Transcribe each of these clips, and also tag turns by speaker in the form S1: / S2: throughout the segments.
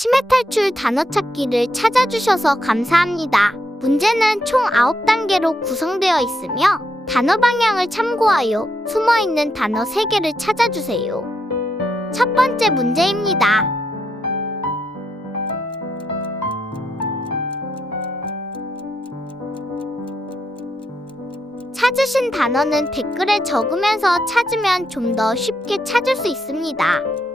S1: 치매 탈출 단어 찾기를 찾아주셔서 감사합니다. 문제는 총 9단계로 구성되어 있으며 단어 방향을 참고하여 숨어 있는 단어 3개를 찾아주세요. 첫 번째 문제입니다. 찾으신 단어는 댓글에 적으면서 찾으면 좀 더 쉽게 찾을 수 있습니다.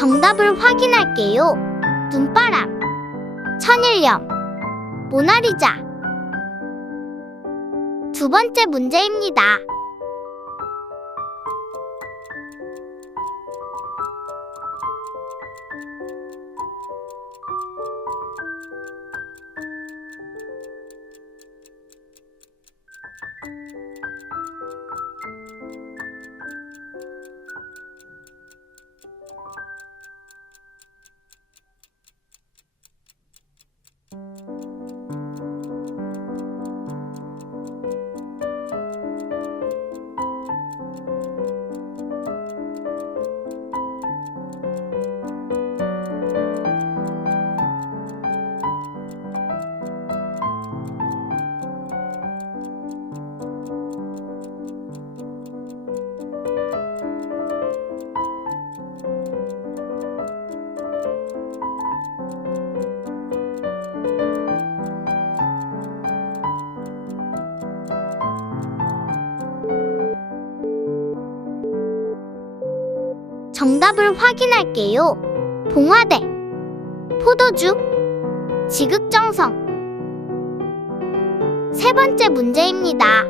S1: 정답을 확인할게요. 눈바람, 천일염, 모나리자. 두 번째 문제입니다. 정답을 확인할게요. 봉화대, 포도주, 지극정성. 세 번째 문제입니다.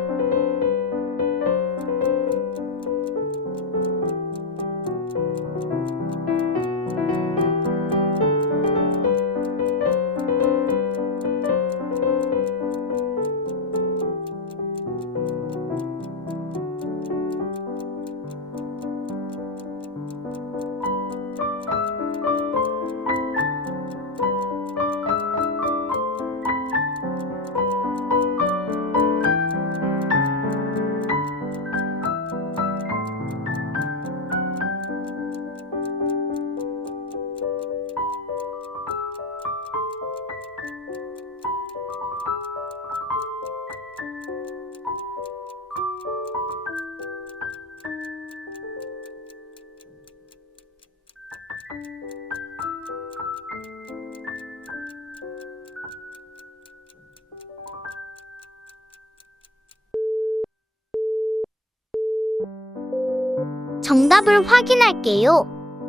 S1: 정답을 확인할게요.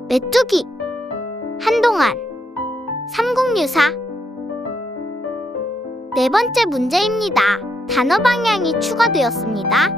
S1: 메뚜기, 한동안, 삼국유사. 네 번째 문제입니다. 단어 방향이 추가되었습니다.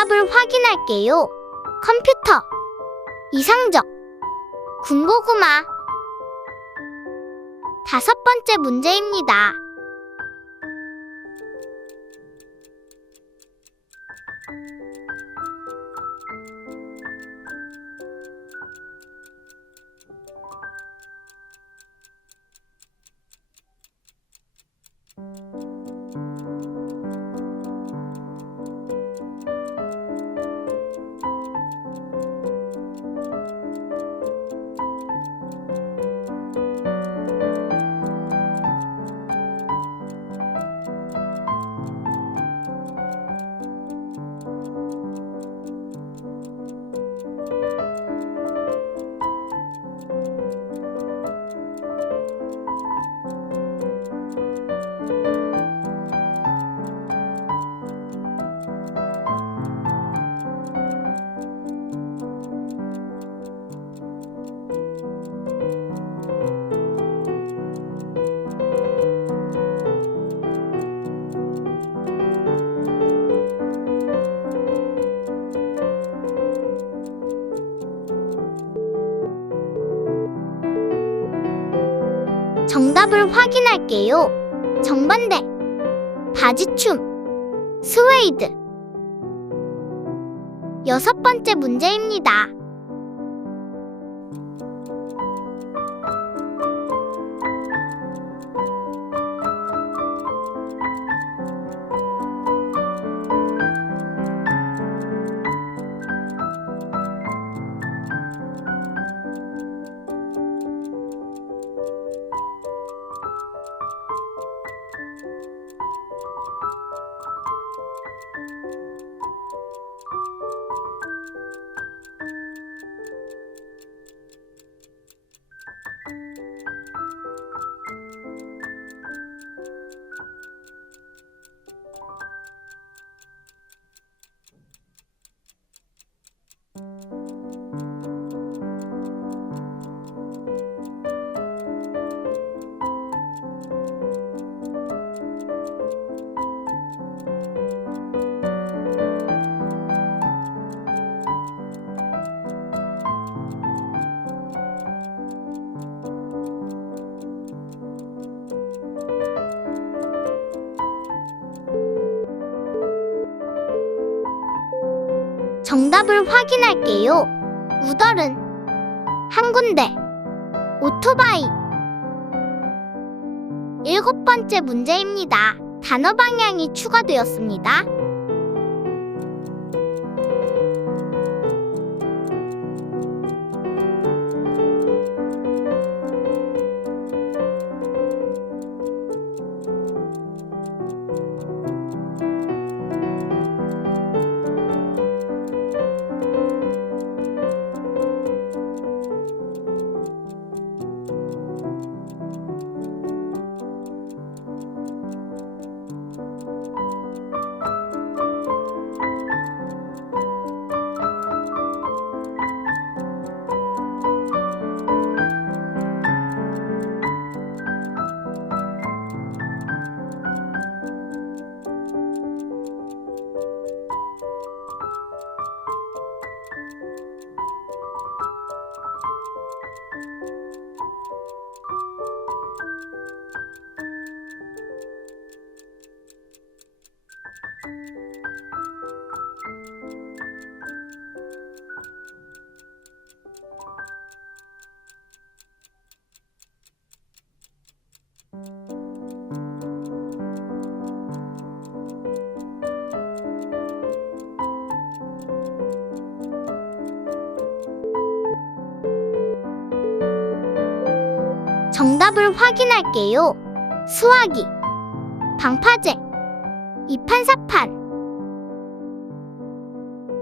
S1: 정답을 확인할게요. 컴퓨터. 이상적. 군고구마. 다섯 번째 문제입니다. 정답을 확인할게요. 정반대. 바지춤. 스웨이드. 여섯 번째 문제입니다. 정답을 확인할게요. 우덜은 한 군데. 오토바이. 일곱 번째 문제입니다. 단어 방향이 추가되었습니다. 정답을 확인할게요. 수화기, 방파제, 이판사판.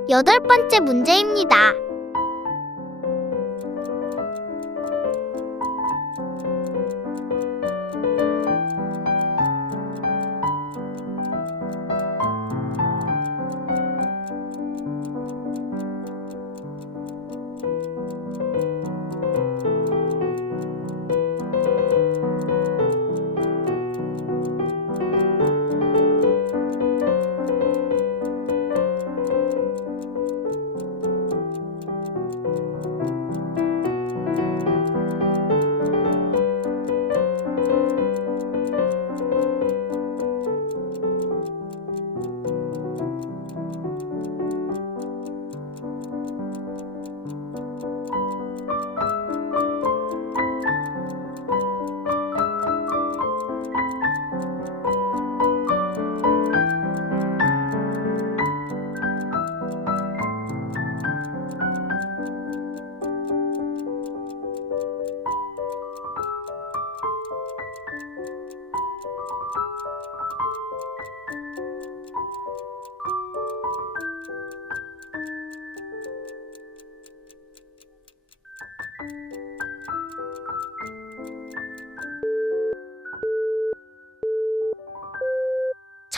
S1: 여덟 번째 문제입니다.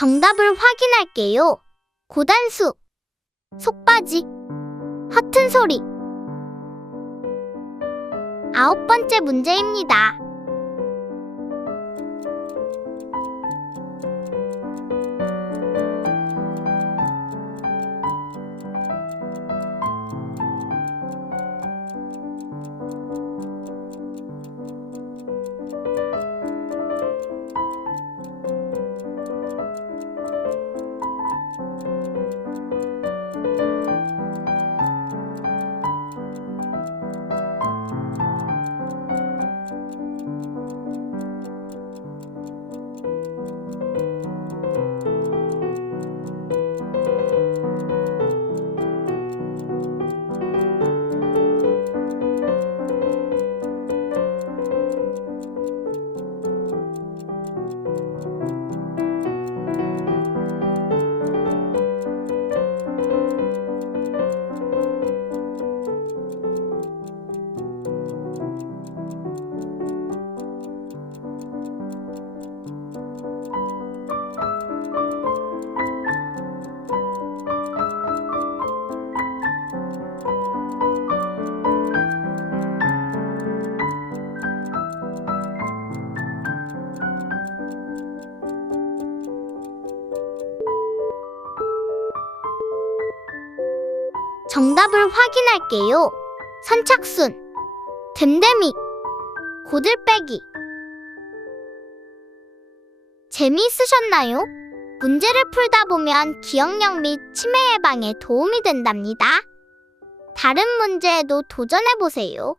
S1: 정답을 확인할게요. 고단수, 속바지, 허튼 소리. 아홉 번째 문제입니다. 정답을 확인할게요. 선착순, 댐댐이, 고들빼기. 재미있으셨나요? 문제를 풀다 보면 기억력 및 치매 예방에 도움이 된답니다. 다른 문제에도 도전해보세요.